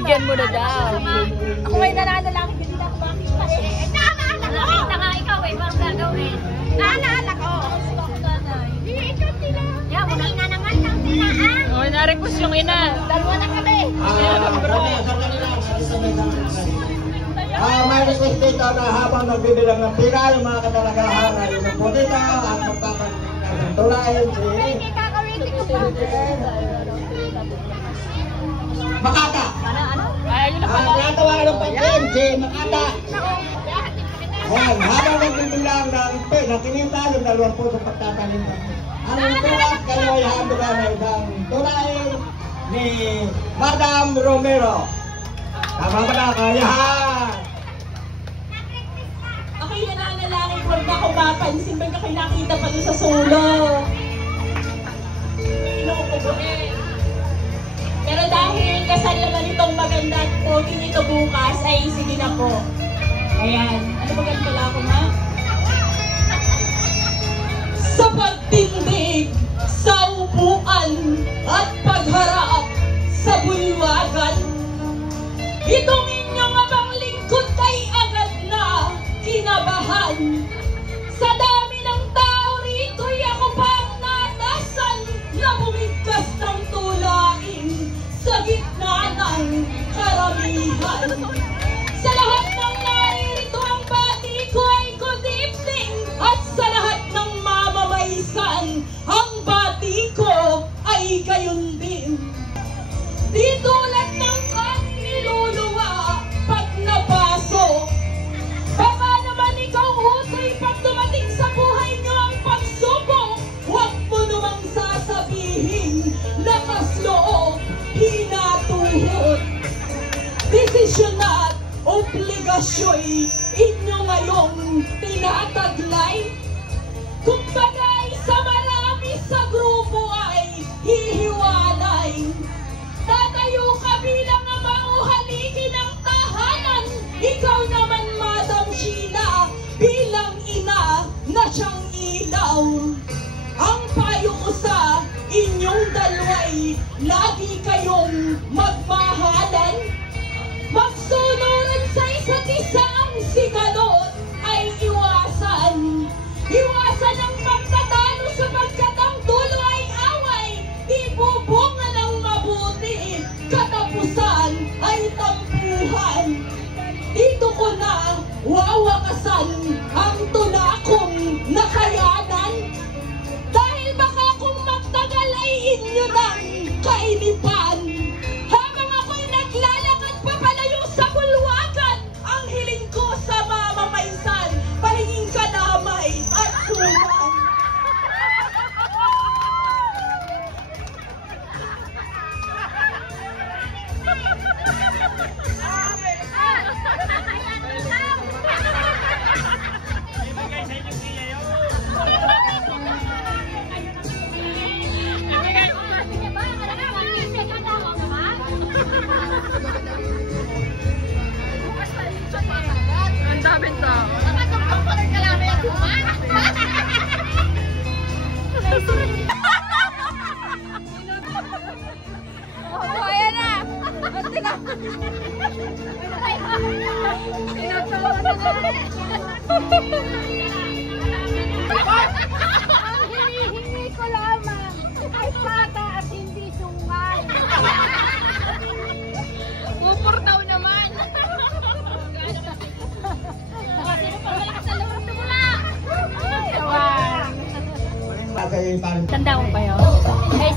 bigyan mo na daw. Ako may nananalaki din lang. Bakit pa eh? Naalala ko! Nakita nga ikaw eh, parang gagawin. Naalala ko! Ikaw sila. Kanina naman ang tinaan. Oh, na-request yung ina. Dalawa na kami. May request dito na habang nagbibilang ng pira, yung mga katalagahan ay yung po dito, ang magpapalitan ng tulayan si Kakawiti ko pa. Makata. Ay, ayun na Ang pala. natawa ng pagkain si Makata. Ayan, habang nagbibilang ng pira, kininta yung 20 sa pagtatanim. Ang tulad kayo ay habulan na isang tulayan ni Madam Romero. Tama ba na kayahan? Ako'y nananalangin ko na kung mapansin ba kayo nakita pa doon sa solo. Inuupuin. Pero dahil kasal naman itong maganda at pogi nito bukas, ay sige na po. Ayan. Ano ba ganito lang ako, ma? Sa pagtindig, sa upuan, at pagharap sa bulwagan, itong inyong abang lingkod ay agad na kinabahan. Sa dami ng tao rito'y ako pang natasan na bumigkas ng tulain sa gitna ng karamihan. Sa lahat ng naririto ang bati ko ay kudipsing, at sa lahat ng mamamaysan ang bati ko ay gayon din. Di tulad ng niluluwa pag napasok. Baka naman ikaw usoy pag dumating sa buhay niyo ang pagsubok. Huwag mo namang sasabihin lakas loob, hinatuhod. Desisyon at obligasyo'y inyo ngayong tinataglay. Kung bagay sa marami sa grupo ay hihiwalay. Tatayo ka bilang mauhaligi ng tahanan. Ikaw naman, Madam Sheila, bilang ina na siyang ilaw. Ang payo ko sa inyong dalaway, lagi kayong magmahalan. Magsunuran sa isa't isa ang sigalot ay iwasan. Iwasan ang pagtatalo sapagkat ang dulo ay away. Di bubunga ng mabuti, katapusan ay tampuhan. Dito ko na wawakasan ang tula kong nakayanan. Dahil baka kung magtagal ay inyo ng kainipan. Habang ako'y naglalakad papalayo sa bulwagan, ang hiling ko sa mamamaysan, pahinging kadamay at suman. Ang dami tao. Oh, ayan na! Ang hinihingi ko lamang ay pata at hindi sungay. Pupur daw naman. Sino pa malakas sa loob na mula? Kasi parang Tanda ko kayo? Guys,